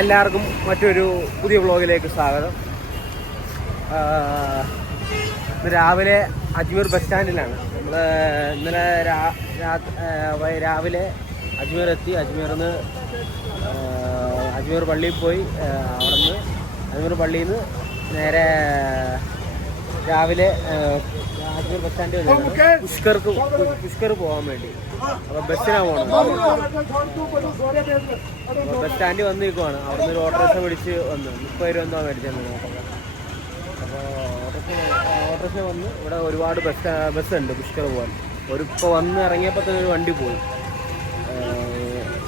എല്ലാവർക്കും മറ്റൊരു പുതിയ വ്ളോഗിലേക്ക് സ്വാഗതം. ഇന്ന് രാവിലെ അജ്മീർ ബസ് സ്റ്റാൻഡിലാണ്. നമ്മൾ ഇന്നലെ രാവിലെ അജ്മീർ എത്തി. അജ്മീർ പള്ളിയിൽ പോയി. അവിടെ നിന്ന് അജ്മീർ പള്ളിയിൽ നിന്ന് നേരെ രാവിലെ അജ്മീർ ബസ് സ്റ്റാൻഡിൽ വന്നു പുഷ്കർ പോകാൻ വേണ്ടി. അപ്പോൾ ബസ്സിനാണ് പോകണം. ബസ് സ്റ്റാൻഡിൽ വന്ന് നിൽക്കുവാണ്. അവിടെ നിന്ന് ഒരു ഓട്ടോറിക്ഷ പിടിച്ച് വന്നു. 30 രൂപ എന്തോ മേടിച്ചത്. അപ്പോൾ ഓട്ടോറിക്ഷ വന്ന് ഇവിടെ ഒരുപാട് ബസ്സുണ്ട് പുഷ്കർ പോകാൻ. ഇപ്പോൾ വന്ന് ഇറങ്ങിയപ്പോൾ തന്നെ ഒരു വണ്ടി പോയി.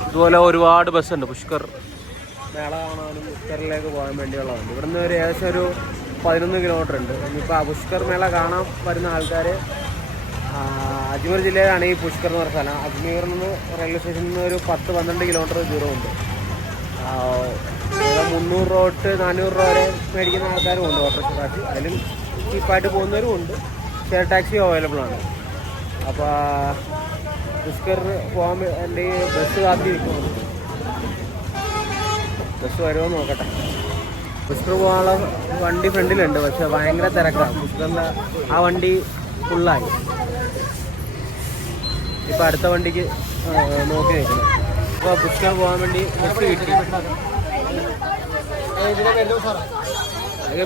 ഇതുപോലെ ഒരുപാട് ബസ്സുണ്ട് പുഷ്കർ മേള കാണാനും പുഷ്കറിലേക്ക് പോകാൻ വേണ്ടിയുള്ള വണ്ടി. ഇവിടുന്ന് ഒരു ഏകദേശം ഒരു 11 കിലോമീറ്റർ ഉണ്ട്. ഇനിയിപ്പോൾ ആ പുഷ്കർ മേള കാണാൻ വരുന്ന ആൾക്കാർ അജ്മീർ ജില്ലയിലാണ് ഈ പുഷ്കർ എന്ന് പറഞ്ഞ സ്ഥലം. അജ്മീറിൽ നിന്ന് റെയിൽവേ സ്റ്റേഷനിൽ നിന്ന് ഒരു 10-12 കിലോമീറ്റർ ദൂരമുണ്ട്. 300 രൂപ തൊട്ട് 400 രൂപ വരെ മേടിക്കുന്ന ആൾക്കാരും ഉണ്ട്. ഓട്ടോറിക്ഷ കാശ് അതിലും ചീപ്പായിട്ട് പോകുന്നവരും ഉണ്ട്. ഷെയർ ടാക്സി അവൈലബിൾ ആണ്. അപ്പോൾ പുഷ്കറിന് പോകാൻ വേണ്ടി ബസ് കാത്തി നിൽക്കുന്നു. ബസ് വരുമോ നോക്കട്ടെ. പുഷ്കർ പോകാനുള്ള വണ്ടി ഫ്രണ്ടിലുണ്ട്, പക്ഷെ ഭയങ്കര തിരക്കാണ്. പുഷ്കറിൻ്റെ ആ വണ്ടി ഫുള്ളായി. ഇപ്പം അടുത്ത വണ്ടിക്ക് നോക്കി നിൽക്കണം. ഇപ്പോൾ പുഷ്കർ പോകാൻ വേണ്ടി ബസ് കിട്ടി.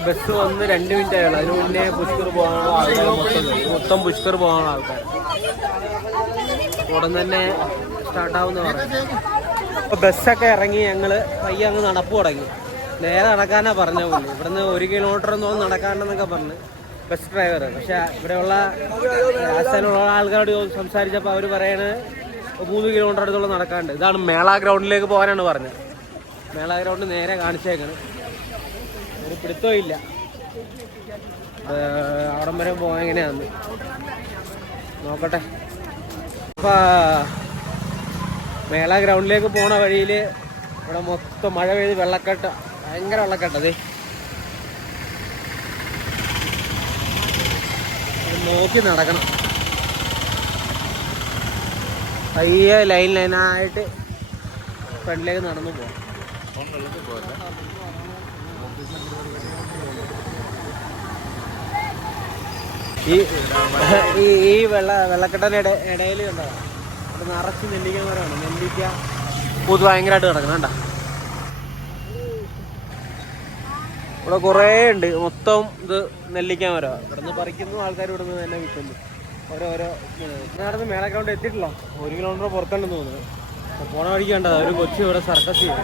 ബസ് വന്ന് 2 മിനിറ്റ് ആയുള്ളൂ. അതിന് മുന്നേ പുഷ്കർ പോകാനുള്ള ആൾക്കാർ മൊത്തം പുഷ്കർ പോകാനുള്ള ആൾക്കാർ ഉടൻ തന്നെ സ്റ്റാർട്ടാവുമെന്ന് പറഞ്ഞു. അപ്പോൾ ബസ്സൊക്കെ ഇറങ്ങി ഞങ്ങൾ പയ്യെ അങ്ങ് നടപ്പ് തുടങ്ങി. നേരെ നടക്കാനാണ് പറഞ്ഞ പോലെ. ഇവിടുന്ന് 1 കിലോമീറ്റർ ഒന്നും നടക്കാണ്ടെന്നൊക്കെ പറഞ്ഞ് ബസ് ഡ്രൈവർ. പക്ഷേ ഇവിടെയുള്ള രാജസ്ഥാനിലുള്ള ആൾക്കാരോട് സംസാരിച്ചപ്പോൾ അവർ പറയണത് 3 കിലോമീറ്റർ അടുത്തുള്ള നടക്കാണ്ട്. ഇതാണ് മേള ഗ്രൗണ്ടിലേക്ക് പോകാനാണ് പറഞ്ഞത്. മേള ഗ്രൗണ്ട് നേരെ കാണിച്ചേക്കണം. ഒരു പിടുത്തവും ഇല്ല അവിടം വരെ പോകാൻ എങ്ങനെയാണെന്ന് നോക്കട്ടെ. അപ്പോൾ മേള ഗ്രൗണ്ടിലേക്ക് പോണ വഴിയിൽ ഇവിടെ മൊത്തം മഴ പെയ്ത് വെള്ളക്കെട്ട്, ഭയങ്കര വെള്ളക്കെട്ടത്. നോക്കി നടക്കണം. പയ്യെ ലൈനായിട്ട് ഫ്രണ്ടിലേക്ക് നടന്നു പോകാം. ഈ വെള്ളക്കെട്ടിൻ്റെ ഇടയിൽ കണ്ടോ അവിടെ നിറച്ച് നെല്ലിക്ക മരമാണ്. നെല്ലിക്ക പൂത്ത് ഭയങ്കരമായിട്ട് കിടക്കണം. കണ്ട ഇവിടെ കുറേ ഉണ്ട്. മൊത്തം ഇത് നെല്ലിക്ക മരമാണ്. ഇവിടുന്ന് പറിക്കുന്നു ആൾക്കാർ. ഇവിടുന്ന് തന്നെ വിൽക്കുന്നു. ഓരോരോ നടന്ന് മേള ഗ്രൗണ്ട് എത്തിയിട്ടില്ല. 1 കിലോമീറ്റർ പുറത്തുണ്ടെന്ന് തോന്നുന്നു. പോണ വഴിക്ക് കണ്ട ഒരു കൊച്ചു ഇവിടെ സർക്കസ് ചെയ്യും.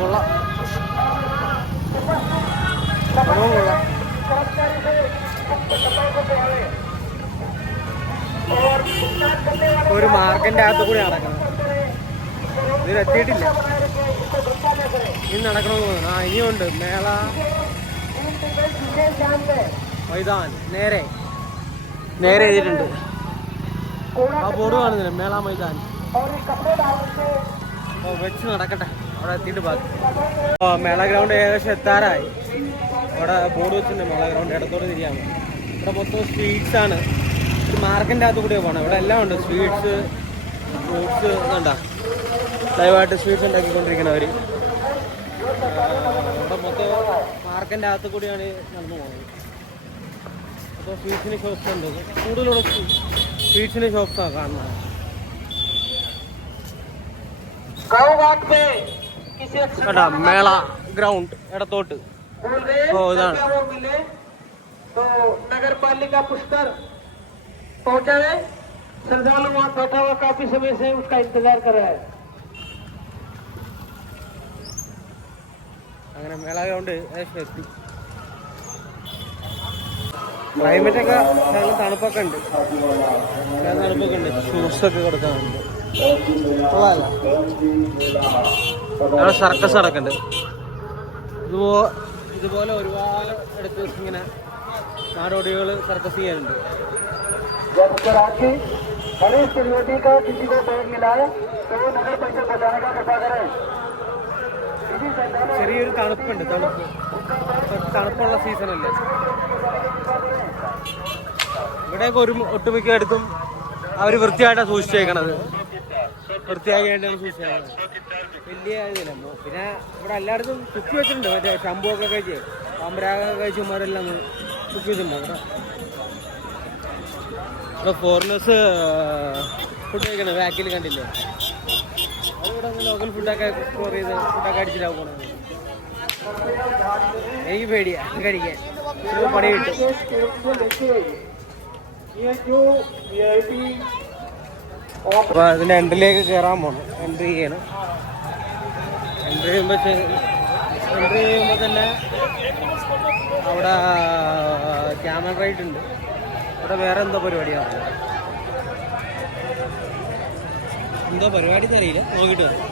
കൊള്ളാം. ഒരു മാർക്കറ്റിന്റെ അകത്ത് കൂടി നടക്കണം. ഇതിലെത്തിയിട്ടില്ല. ഇനി നടക്കണമെന്ന് തോന്നുന്നു. ഇനിയുണ്ട് മേള മൈതാൻ. നേരെ എഴുതിയിട്ടുണ്ട്. ആ ബോർഡ് കാണുന്നില്ല, മേള മൈതാൻ. വെച്ച് നടക്കട്ടെ. അവിടെ എത്തിയിട്ട് ബാക്കി. മേള ഗ്രൗണ്ട് ഏകദേശം എത്താറായി. അവിടെ ബോർഡ് വെച്ചിട്ടുണ്ട് മേള ഗ്രൗണ്ട്. ഇടത്തോട് തിരിയാണ്. ഇവിടെ മൊത്തം സ്വീറ്റ്സാണ്. ഒരു മാർക്കറ്റിൻ്റെ അകത്ത് കൂടിയാണ് പോകണം. ഇവിടെ എല്ലാം ഉണ്ട്. സ്വീറ്റ്സ്, ഫ്രൂട്ട്സ് കണ്ടാ ലൈവായിട്ട് സ്വീറ്റ്സ് ഉണ്ടാക്കിക്കൊണ്ടിരിക്കണവർ. ഇവിടെ മൊത്തം മാർക്കറ്റിൻ്റെ അകത്ത് കൂടിയാണ് നടന്നു പോകുന്നത്. അപ്പോൾ സ്വീറ്റ്സിന് ഷോപ്സ് ഉണ്ട്. കൂടുതലുള്ള സ്വീറ്റ്സിന് ഷോപ്സാണ് കാണുന്നത്. കേട്ടാ മേള ഗ്രൗണ്ട് ഇടത്തോട്ട്. ഇതാണ് नगर पालिका पुष्कर पहुंचा है. श्रद्धालु वहां बैठा हुआ काफी समय से उसका इंतजार कर रहा है. അങ്ങനെ മേള ഗ്രൗണ്ട് എത്തി. ക്ലൈമറ്റൊക്കെ നല്ല തണുപ്പൊക്കെ ഉണ്ട്. ഷൂസൊക്കെ കൊടുക്കാറുണ്ട്. കൊള്ളാമല്ല. സർക്കസ് നടക്കുന്നുണ്ട്. ഇതുപോലെ ഒരുപാട് അടുത്ത് ഇങ്ങനെ നാടോടികൾ സർക്കസ് ചെയ്യാനുണ്ട്. किसी को बैग मिला है तो वो नगर परिषद बताने का कृपा करें. इसी ചെറിയൊരു തണുപ്പുണ്ട്. തണുപ്പുള്ള സീസണല്ലേ ഇവിടെയൊക്കെ. ഒട്ടുമിക്ക അടുത്തും അവർ വൃത്തിയായിട്ടാണ് സൂക്ഷിച്ചേക്കണത്. വൃത്തിയാക്കിയായിട്ടാണ് സൂക്ഷിച്ചേക്കണത്. വലിയ ഇതില്ല. പിന്നെ ഇവിടെ എല്ലായിടത്തും കുക്കി വെച്ചിട്ടുണ്ട്. മറ്റേ ശമ്പുവൊക്കെ കഴിച്ച് പാമ്പരാഗൊക്കെ കഴിച്ചുമാരെല്ലാം കുക്കി വെച്ചിട്ടുണ്ട്. ഇവിടെ ഫോറിനേഴ്സ് ഫുഡ് കഴിക്കണം. ബാക്കിൽ കണ്ടില്ലേ? അതിവിടെ ലോക്കൽ ഫുഡൊക്കെ എക്സ്പ്ലോർ ചെയ്ത് ഫുഡൊക്കെ അടിച്ചിട്ടാവും പോണത്. എനിക്ക് പേടിയാ കഴിക്കാൻ. പണി കിട്ടും. അപ്പോൾ അതിൻ്റെ എൻട്രിയിലേക്ക് കയറാൻ പോകണം. എൻട്രി ചെയ്യണം. എൻട്രി ചെയ്യുമ്പോൾ തന്നെ അവിടെ ക്യാമറ റൈഡ് ഉണ്ട്. ഇവിടെ വേറെ എന്തോ പരിപാടിയാണ്. എന്തോ പരിപാടി അറിയില്ല. നോക്കിയിട്ട് വരാം.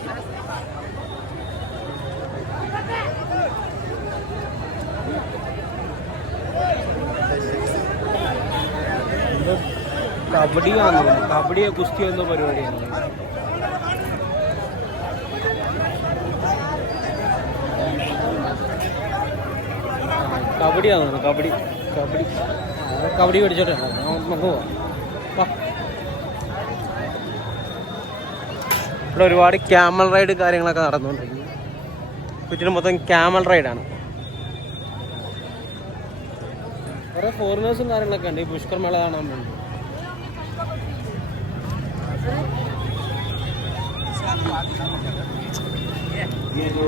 കബഡിയാണോ? കബഡിയോ കുസ്തിയോ എന്തോ പരിപാടിയാണ്. കബഡിയാണോ? കബഡി പഠിച്ചോട്ടെ. നമുക്ക് പോവാം. ഇവിടെ ഒരുപാട് ക്യാമൽ റൈഡ് കാര്യങ്ങളൊക്കെ നടന്നുകൊണ്ടിരിക്കുന്നു. ചുറ്റിനും മൊത്തം ക്യാമൽ റൈഡാണ്. കുറേ ഫോറിനേഴ്സും കാര്യങ്ങളൊക്കെ ഉണ്ട് ഈ പുഷ്കർ മേള കാണാൻ വേണ്ടി.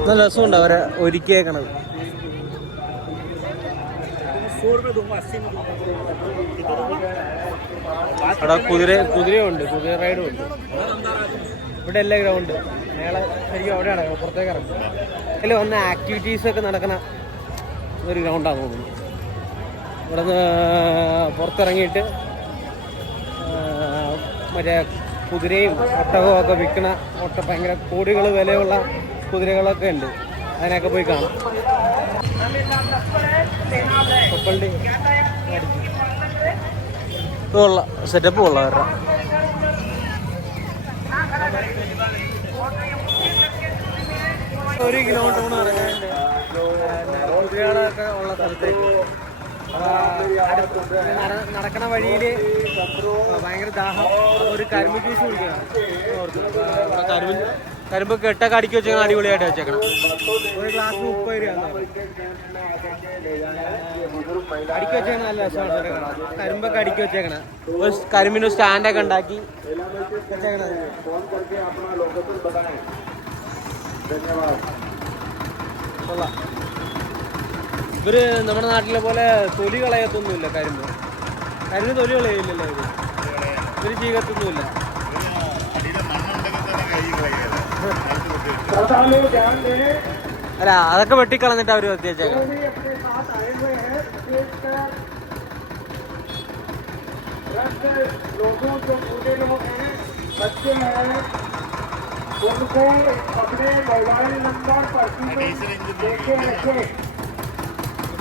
നല്ല രസമുണ്ട് അവരെ ഒരുക്കിയേക്കണത്. അവിടെ കുതിരയുണ്ട്. കുതിര റൈഡും ഉണ്ട്. ഇവിടെ എല്ലാ ഗ്രൗണ്ട് മേള ശരിക്കും അവിടെയാണ്. പുറത്തേക്ക് ഇറങ്ങും. അതിൽ വന്ന ആക്ടിവിറ്റീസൊക്കെ നടക്കുന്ന ഒരു ഗ്രൗണ്ടാണ് തോന്നുന്നു. ഇവിടെ നിന്ന് പുറത്തിറങ്ങിയിട്ട് മറ്റേ കുതിരയും ഒട്ടകവും ഒക്കെ വിൽക്കണ ഭയങ്കര കോടികൾ വിലയുള്ള കുതിരകളൊക്കെ ഉണ്ട്. അതിനൊക്കെ പോയി കാണാം. കപ്പലിൻ്റെ കൊള്ള സെറ്റപ്പ് കൊള്ളാം. അവരുടെ 1 കിലോമീറ്റർ കൊണ്ട് നടക്കാനുണ്ട്. കുതിരകളൊക്കെ ഉള്ള സ്ഥലത്തേക്ക് നടക്കണ വഴിയിൽ ഭയങ്കര ദാഹം. ഒരു കരിമ്പ് ജ്യൂസ് കുടിക്കണം. കരിമ്പ് കെട്ടൊക്കെ അടുക്കി വെച്ചേക്കണം. അടിപൊളിയായിട്ട് വെച്ചേക്കണം. ഒരു ഗ്ലാസ് 30 രൂപ അടുക്കി വെച്ചേക്കണം. നല്ല രസമാണ്. കരിമ്പൊക്കെ അടുക്കി വെച്ചേക്കണം. ഒരു കരിമ്പിന് സ്റ്റാൻഡൊക്കെ ഉണ്ടാക്കി വെച്ചേക്കണം. കൊള്ളാം. ഇവര് നമ്മുടെ നാട്ടിലെ പോലെ തൊലി കളയത്തൊന്നുമില്ല. കരിമ്പ് തൊലി കളയില്ലല്ലോ. ഇവര് ചീകത്തൊന്നുമില്ല. അല്ല അതൊക്കെ വെട്ടിക്കളഞ്ഞിട്ട് അവര് എത്തിച്ചേക്കാം.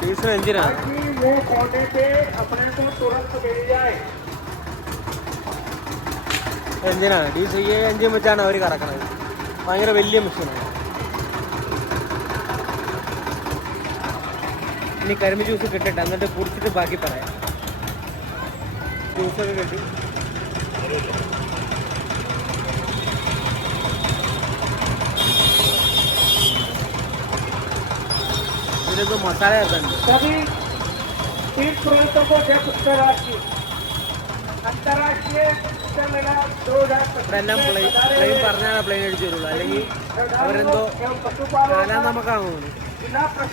ഡീസൽ എഞ്ചിനാണ്. എഞ്ചിനാണ് ഡീസൽ. ഈ എഞ്ചിൻ വെച്ചാണ് അവർ കറക്കണത്. ഭയങ്കര വലിയ മെഷീനാണ്. ഇനി കരിമ്പ് ജ്യൂസ് കിട്ടട്ടെ, എന്നിട്ട് കുടിച്ചിട്ട് ബാക്കി പറയാം. ജ്യൂസൊക്കെ കിട്ടി. ഇതിലൊന്നും മസാല ചേർക്കുന്നുണ്ട്. ഇവിടെ എല്ലാം പ്ലെയിൻ പറഞ്ഞാൽ പ്ലെയിൻ അടിച്ചു തരുള്ളൂ. അല്ലെങ്കിൽ അവരെന്തോ നാലാം നമുക്കാണ് തോന്നുന്നു.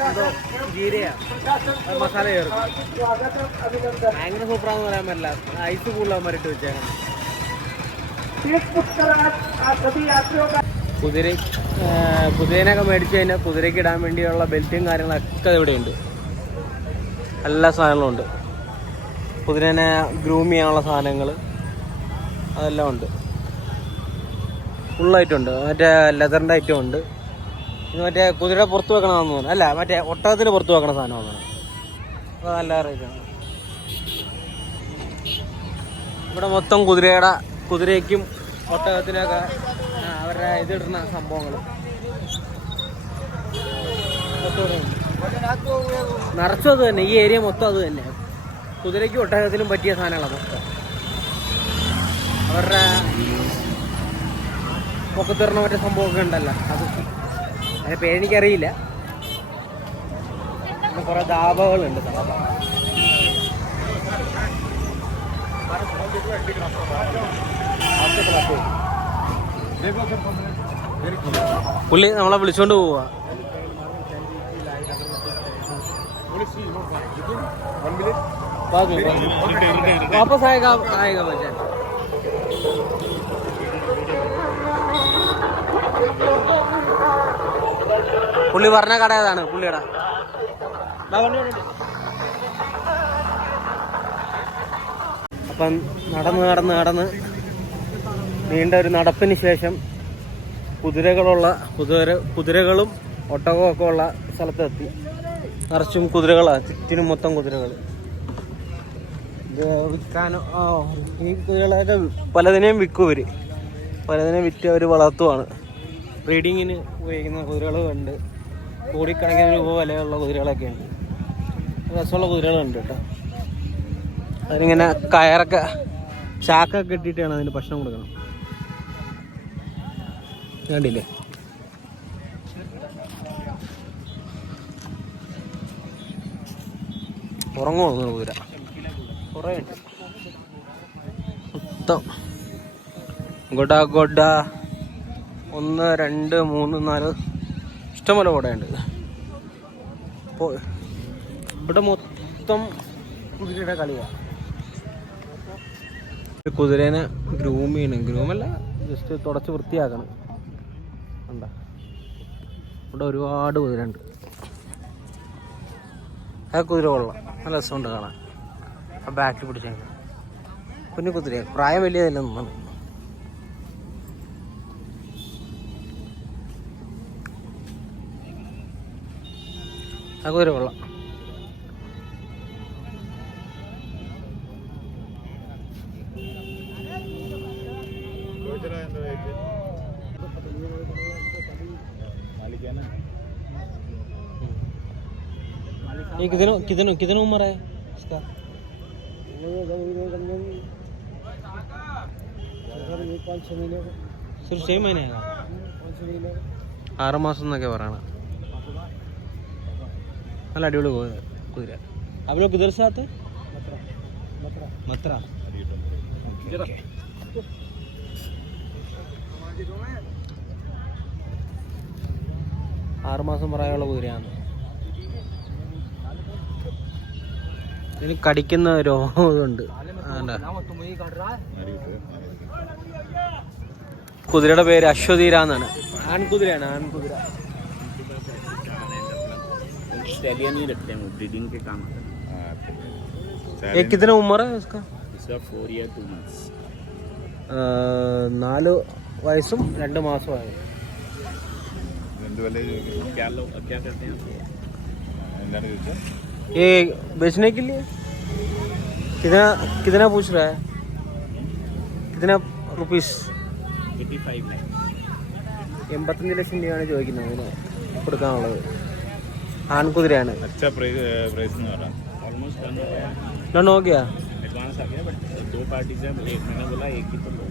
എന്തോ ജീരയാ മസാല ചേർക്കും. ഭയങ്കര സൂപ്പറാന്ന് പറയാൻ പറ്റില്ല. ഐസ് കൂടുതൽ ഇട്ട് വെച്ചേക്കണം. കുതിരേനൊക്കെ മേടിച്ച് കഴിഞ്ഞാൽ കുതിരയ്ക്ക് ഇടാൻ വേണ്ടിയുള്ള ബെൽറ്റും കാര്യങ്ങളൊക്കെ ഇവിടെയുണ്ട്. എല്ലാ സാധനങ്ങളും ഉണ്ട്. കുതിരേനെ ഗ്രൂം ചെയ്യാനുള്ള സാധനങ്ങൾ അതെല്ലാം ഉണ്ട്. ഫുള്ളായിട്ടുണ്ട്. മറ്റേ ലെതറിൻ്റെ ഐറ്റം ഉണ്ട്. ഇത് മറ്റേ കുതിര പുറത്ത് വെക്കണമെന്ന് തോന്നുന്നു. അല്ല, മറ്റേ ഒട്ടകത്തിന് പുറത്ത് വെക്കണ സാധനമാണ്. അപ്പോൾ നല്ല റേറ്റാണ്. ഇവിടെ മൊത്തം കുതിരയ്ക്കും ഒട്ടകത്തിനൊക്കെ അവരുടെ ഇതിടുന്ന സംഭവങ്ങൾ. നിറച്ചും അത് തന്നെ, ഈ ഏരിയ മൊത്തം അത് തന്നെ. കുതിരയ്ക്കും ഒട്ടകത്തിലും പറ്റിയ സാധനങ്ങളാണ് മൊത്തം. അവരുടെ പൊക്കത്തിറണ മറ്റേ സംഭവമൊക്കെ ഉണ്ടല്ലോ, അത് അതിൻ്റെ പേരെനിക്കറിയില്ല. പിന്നെ കുറേ ധാബകളുണ്ട്. പുള്ളി നമ്മളെ വിളിച്ചോണ്ട് പോവാ. വാപ്പസ് ആയേഗാ ബച്ചാ. പുള്ളി പറഞ്ഞ കട ഏതാണ് പുള്ളിയുടെ? അപ്പം നടന്ന് നീണ്ട ഒരു നടപ്പിന് ശേഷം കുതിരകളും ഒട്ടകവും ഒക്കെ ഉള്ള സ്ഥലത്തെത്തി. നിറച്ചും കുതിരകളാണ്, ചുറ്റിനും മൊത്തം കുതിരകൾ. ഇത് വിൽക്കാനോ ഈ കുതിരകളൊക്കെ പലതിനെയും വിൽക്കും ഇവർ. പലതിനെയും വിറ്റ് അവർ വളർത്തുവാണ്. ബ്രീഡിങ്ങിന് ഉപയോഗിക്കുന്ന കുതിരകളുണ്ട്. കോടിക്കണക്കിന് രൂപ വിലയുള്ള കുതിരകളൊക്കെ ഉണ്ട്. രസമുള്ള കുതിരകളുണ്ട് കേട്ടോ. അതിനിങ്ങനെ കയറൊക്കെ ചാക്കൊക്കെ ഇട്ടിട്ടാണ് അതിന് ഭക്ഷണം കൊടുക്കണം. കണ്ടില്ലേ? ഉറങ്ങുമോ കുതിര? കുറേ ഉണ്ട് മൊത്തം. ഗൊഡ 1 2 3 4 ഇഷ്ടംപോലെ കുടയുണ്ട്. അപ്പോൾ ഇവിടെ മൊത്തം കുതിരയുടെ കളിയാണ്. കുതിരേനെ ഗ്രൂമല്ല, ജസ്റ്റ് തുടച്ച് വൃത്തിയാക്കണം. കണ്ടോ, ഇവിടെ ഒരുപാട് കുതിരയുണ്ട്. ആ കുതിര കൊള്ളാം, നല്ല രസമുണ്ട് കാണാൻ. ആ ബാക്കിൽ പിടിച്ചേക്കാം. കുഞ്ഞു കുതിര, പ്രായം വലിയതല്ല ഒന്നാണ്. ആ കുതിര കൊള്ളാം. ये कितने उम्र है इसका? सिर्फ 6 महीने है, 6 മാസം എന്നൊക്കെ പറയണം. നല്ല അടിപൊളി കുതിര. आप लोग किधर से आते? मथुरा. 6 മാസം പ്രായമുള്ള കുതിരയാണ്. ഇതിന് കടിക്കുന്ന രോഗമുണ്ട്. കുതിരയുടെ പേര് അശ്വതീര എന്നാണ്. ആൺകുതിരയാണ്, ആൺകുതിര. कितने उम्र है उसका? 4 വയസ്സും 2 മാസമായി. ये बेचने के लिए कितना पूछ रहा है? कितना रुपीस? 85 ലക്ഷം രൂപയാണ് ചോദിക്കുന്നത് ഇതിന് കൊടുക്കാനുള്ളത്. ആൺകുതിരയാണ്. डन हो गया? एडवांस आ गया, बट 2 पार्टीज हैं. एक मैंने बोला एक ही तो लो,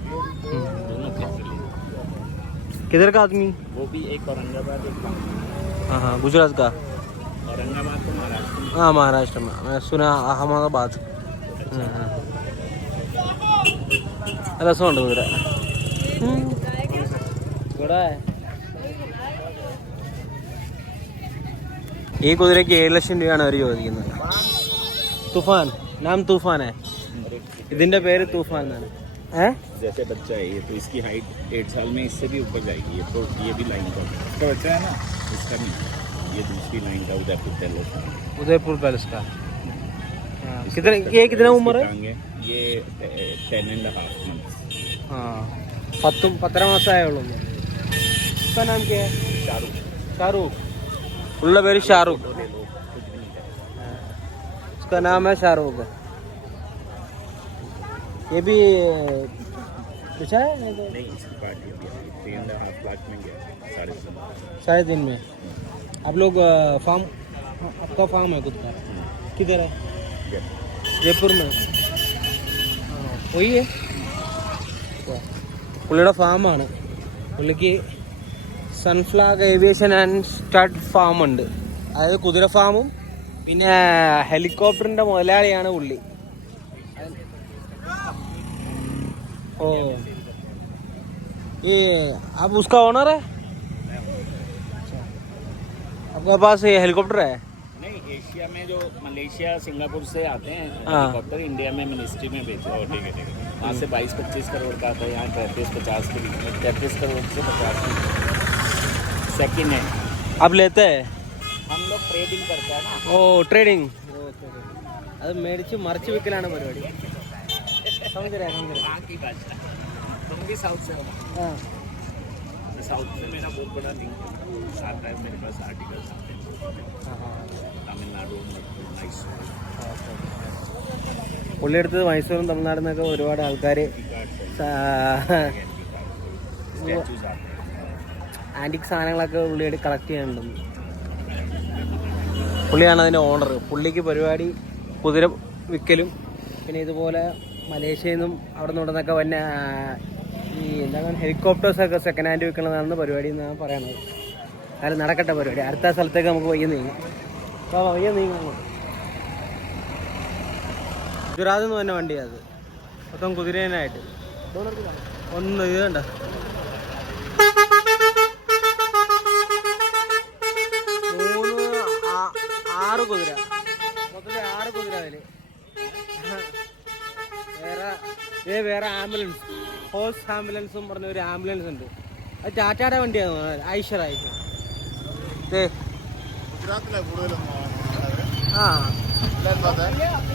दोनों कैसे ले? किधर का आदमी? वो भी एक औरंगाबाद, एक हाँ गुजरात का. औरंगाबाद तो महाराष्ट्र में. हाँ महाराष्ट्र में, मैं सुना अहमदाबाद. രസമുണ്ട് കുതിര. ഈ കുതിരയ്ക്ക് 7 ലക്ഷം രൂപയാണ് അവർ ചോദിക്കുന്നത്. तूफान, नाम तूफान है. ഇതിന്റെ പേര് तूफान എന്നാണ്. जैसे बच्चा है ये, तो इसकी हाइट 1.5 साल में इससे भी ऊपर जाएगी. ये तो ये भी लाइन का इसका बच्चा है ना, इसका नहीं, ये दूसरी लाइन का उदयपुर पैलेस का. कितना उम्र है? ये 10.5 months. हाँ 10-15 മാസമായുള്ളൂ. इसका नाम क्या है? शाहरुख. उल्ला बेरी शाहरुख. उसका नाम है शाहरुख. ये भी पूछा है नहीं इसकी पार्टी अभी 3.5 लाख में गया 3.5 3.5 में। आप लोग फार्म, आपका फार्म है खुद का? किधर है? जयपुर में। പോയി പുള്ളിയുടെ ഫാമാണ്. പുള്ളിക്ക് sunflower aviation and stud farm ഉണ്ട്. അതായത് കുതിര ഫാമും പിന്നെ ഹെലികോപ്റ്ററിൻ്റെ മുതലാളിയാണ് പുള്ളി. ഓ ये आप उसका ओनर है? आपके पास ये हेलीकॉप्टर है? नहीं एशिया में जो मलेशिया सिंगापुर से आते हैं हाँ। हेलीकॉप्टर इंडिया में मिनिस्ट्री में भेजे और ठीक है वहाँ से 22-25 करोड़ का आता है, यहाँ 33-50 के बीच में 33 करोड़ से 50 सेकंड है। आप लेते हैं? हम लोग ट्रेडिंग करते हैं ना। ഓ ട്രേഡിങ്. അത് മേടിച്ച് മറിച്ച് വിൽക്കലാണ് പരിപാടി. वहाँ की भाषा तुम भी साउथ से हो? साउथ से मेरा बहुत बड़ा लिंक आता है मेरे पास आर्टिकल्स आते हैं तमिलनाडु मैसूर. പുള്ളി എടുത്തത് മൈസൂരും തമിഴ്നാട് നിന്നൊക്കെ ഒരുപാട് ആൾക്കാർ ആൻറ്റിക് സാധനങ്ങളൊക്കെ പുള്ളിയായിട്ട് കളക്ട് ചെയ്യാനുണ്ടെന്ന്. പുള്ളിയാണ് അതിൻ്റെ ഓണർ. പുള്ളിക്ക് പരിപാടി കുതിര വിൽക്കലും പിന്നെ ഇതുപോലെ മലേഷ്യയിൽ നിന്നും അവിടെ നിന്നൊക്കെ വന്ന ഈ എന്താണ് ഹെലികോപ്റ്റേഴ്സൊക്കെ സെക്കൻഡ് ഹാൻഡ് വിൽക്കണതാണ് പരിപാടി എന്നാണ് പറയണത്. കാര്യം നടക്കട്ടെ പരിപാടി. അടുത്ത സ്ഥലത്തേക്ക് നമുക്ക് വയ്യ നീങ്ങാം. അപ്പോൾ വയ്യ നീങ്ങാം. ഗുജറാത്തിൽ നിന്ന് തന്നെ വണ്ടിയാണ് അത്. മൊത്തം കുതിരേനായിട്ട് ഒന്ന് ഇത് കണ്ട 6 കുതിര, മൊത്തത്തിൽ 6 കുതിര അതിൽ. വേറെ ആംബുലൻസ്, ഹോഴ്സ് ആംബുലൻസും പറഞ്ഞ ഒരു ആംബുലൻസ് ഉണ്ട്. അത് ടാറ്റയുടെ വണ്ടിയാണ്, ഐഷർ. ആ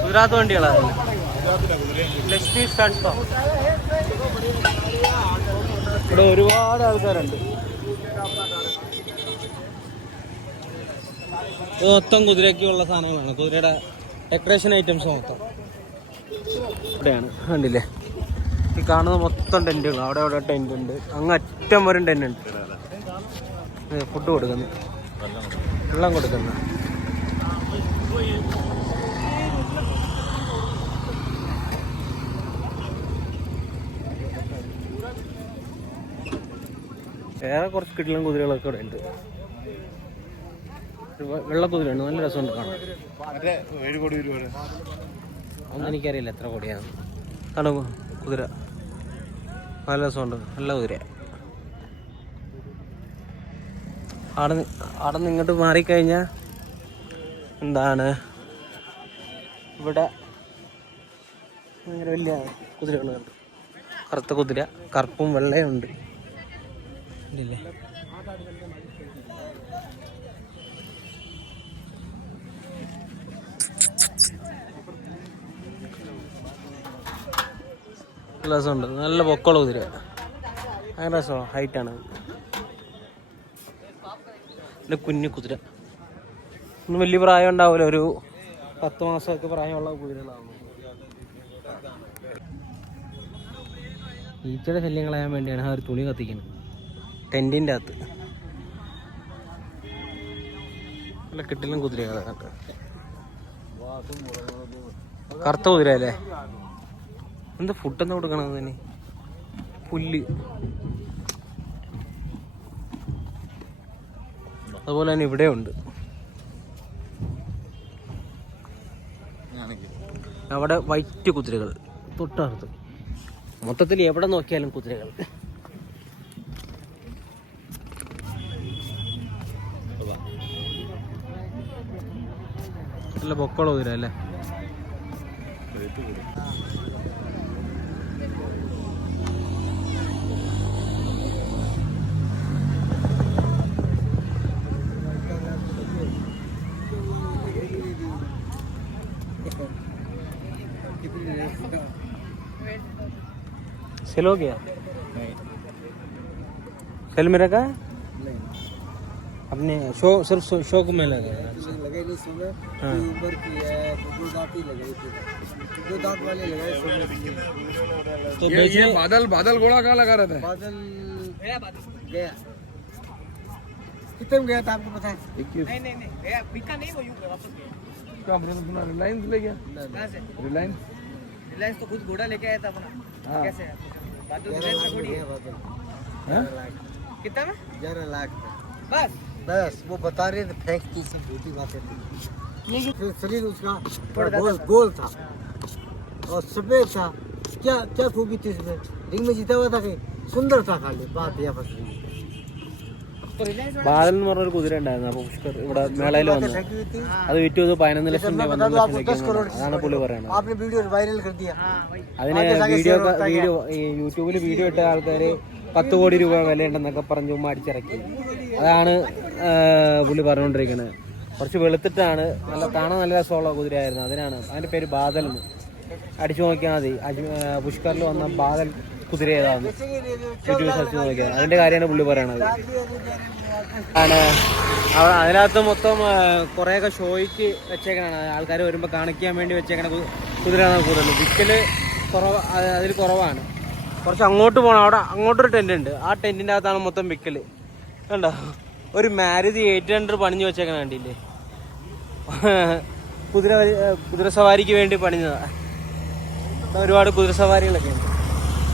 ഗുജറാത്ത് വണ്ടികളാണ്. Lakshmi stud farm. ഇവിടെ ഒരുപാട് ആൾക്കാരുണ്ട്. ഇത് മൊത്തം കുതിരയ്ക്കുള്ള സാധനങ്ങളാണ്, കുതിരയുടെ ഡെക്കറേഷൻ ഐറ്റംസ് മൊത്തം ഇവിടെയാണ്. കണ്ടില്ലേ ഈ കാണുന്ന മൊത്തം ടെൻറ്റുകൾ. അവിടെ അവിടെ ടെൻ്റ് ഉണ്ട്, അങ്ങ് അറ്റം വരും ടെൻ്റ് ഉണ്ട്. ഫുഡ് കൊടുക്കുന്നു, വെള്ളം കൊടുക്കുന്നു. വേറെ കുറച്ച് കിട്ടിലും കുതിരകളൊക്കെ ഇവിടെ ഉണ്ട്. വെള്ളക്കുതിരയുണ്ട്, നല്ല രസമുണ്ട് കാണാൻ. ഒന്നും എനിക്കറിയില്ല എത്ര കോടിയാണ്. കാണോ കുതിര, നല്ല രസമുണ്ട്, നല്ല കുതിര. അവിടെ നിന്ന് ഇങ്ങോട്ട് മാറിക്കഴിഞ്ഞാൽ എന്താണ് ഇവിടെ ഭയങ്കര വലിയ കുതിരകളുണ്ട്. കറുത്ത കുതിര, കറുപ്പും വെള്ളയും ഉണ്ട്. ഇല്ലേ നല്ല രസമുണ്ട്, നല്ല പൊക്കമുള്ള കുതിര, ഭയങ്കര രസമാണ്, ഹൈറ്റാണ്. പിന്നെ കുഞ്ഞു കുതിര, ഒന്നും വലിയ പ്രായം ഉണ്ടാവില്ല, ഒരു 10 മാസമൊക്കെ പ്രായമുള്ള കുതിരകളാണ്. ഈച്ചയുടെ ശല്യം കളയാൻ വേണ്ടിയാണ് ആ ഒരു തുണി കത്തിക്കുന്നത് ടെൻറ്റിൻ്റെ അകത്ത്. നല്ല കിട്ടിലും കുതിരയാണ്. കറുത്ത കുതിര അല്ലേ? എന്താ ഫുഡെന്താ കൊടുക്കണത് തന്നെ? പുല്ല്. അതുപോലെ തന്നെ ഇവിടെ ഉണ്ട്. അവിടെ വൈറ്റ് കുതിരകൾ തൊട്ടടുത്ത്. മൊത്തത്തിൽ എവിടെ നോക്കിയാലും കുതിരകൾ. നല്ല പൊക്കമുള്ള കുതിര അല്ലേ? सेल हो गया? सेल में रखा है? अपने शो सिर्फ शौक में लगे लगे नहीं सुबह हाँ। ऊपर की है दो दांत ही लगाई थी, दो दांत वाले लगाए सुबह। तो बेचने बादल घोड़ा कहाँ लगा रहता है? बादल गया कितने में गया था आपको पता है? नहीं गया बिका नहीं, वो यूं वापस गया। क्या अपना रिलायंस ले गया? कहाँ से? रिलायंस रिलायंस तो खुद घोड़ा लेके आया था अपना। हाँ। कैसे है? बादल रिलायंस का थोड़ी है। हाँ? कितना में? 11 लाख बस बस वो बता रहे थे फेंक की सब झूठी बातें थी। शरीर उसका गोल था और सफेद था। क्या क्या खूबी थी इसमें? रिंग में जीता हुआ था कहीं, सुंदर था खाली, बात यह बस ബാദൽ എന്ന് പറഞ്ഞൊരു കുതിര ഉണ്ടായിരുന്നു. അപ്പോൾ പുഷ്കർ ഇവിടെ മേളയിൽ വന്നു, അത് വിറ്റ് ചെയ്ത് 11 ലക്ഷം രൂപ 12 ലക്ഷം രൂപയ്ക്ക് അതാണ് പുള്ളി പറയണത്. आपने वीडियो वायरल कर दिया। അതിന് വീഡിയോ ഈ യൂട്യൂബിൽ വീഡിയോ ഇട്ട ആൾക്കാർ 10 കോടി രൂപ വിലയുണ്ടെന്നൊക്കെ പറഞ്ഞ് ചുമ്മാ അടിച്ചിറക്കി. അതാണ് പുള്ളി പറഞ്ഞുകൊണ്ടിരിക്കുന്നത്. കുറച്ച് വെളുത്തിട്ടാണ്, നല്ല കാണാൻ നല്ല രസമുള്ള കുതിരയായിരുന്നു. അതിനാണ് അതിൻ്റെ പേര് ബാദൽ എന്ന് അടിച്ചു നോക്കിയാൽ മതി. പുഷ്കറിൽ വന്ന ബാദൽ കുതിര ഏതാണെന്ന് യൂട്യൂബ് സെർച്ച് നോക്കിയാൽ അതിൻ്റെ കാര്യമാണ് പുള്ളി പറയണത്. ആണ് അതിനകത്ത് മൊത്തം കുറേയൊക്കെ ഷോയ്ക്ക് വെച്ചേക്കണാണ്, ആൾക്കാർ വരുമ്പോൾ കാണിക്കാൻ വേണ്ടി വെച്ചേക്കണ കുതിരയാണ് കൂടുതൽ. വിക്കല് കുറവ്, അതിൽ കുറവാണ്. കുറച്ച് അങ്ങോട്ട് പോകണം, അവിടെ അങ്ങോട്ടൊരു ടെൻ്റ് ഉണ്ട്, ആ ടെൻറ്റിൻ്റെ അകത്താണ് മൊത്തം വിക്കല്. കണ്ടോ, ഒരു മാരുതി 800 പണിഞ്ഞ് വെച്ചേക്കണ കണ്ടില്ലേ, കുതിര സവാരിക്ക് വേണ്ടി പണിഞ്ഞതാണ്. ഒരുപാട് കുതിര സവാരികളൊക്കെ ഉണ്ട്.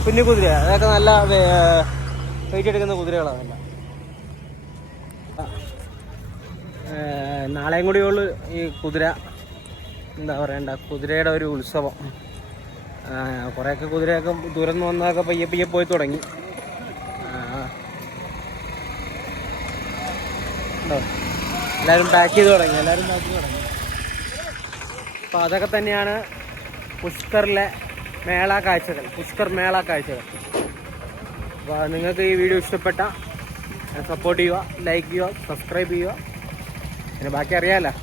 കുഞ്ഞു കുതിര, അതൊക്കെ നല്ല വെയിറ്റ് എടുക്കുന്ന കുതിരകളാണ്. നാളെയും കൂടിയുള്ളൂ ഈ കുതിര, എന്താ പറയണ്ട, കുതിരയുടെ ഒരു ഉത്സവം. കുറേയൊക്കെ കുതിരയൊക്കെ ദൂരം നിന്ന് വന്നതൊക്കെ പയ്യെ പയ്യെ പോയി തുടങ്ങി. ഉണ്ടോ, എല്ലാവരും പാക്ക് ചെയ്ത് തുടങ്ങി. അപ്പോൾ അതൊക്കെ തന്നെയാണ് പുഷ്കറിലെ മേള കാഴ്ചകൾ, പുഷ്കർ മേള കാഴ്ചകൾ. അപ്പോൾ നിങ്ങൾക്ക് ഈ വീഡിയോ ഇഷ്ടപ്പെട്ട സപ്പോർട്ട് ചെയ്യുക, ലൈക്ക് ചെയ്യുക, സബ്സ്ക്രൈബ് ചെയ്യുക. പിന്നെ ബാക്കി അറിയാമല്ലോ.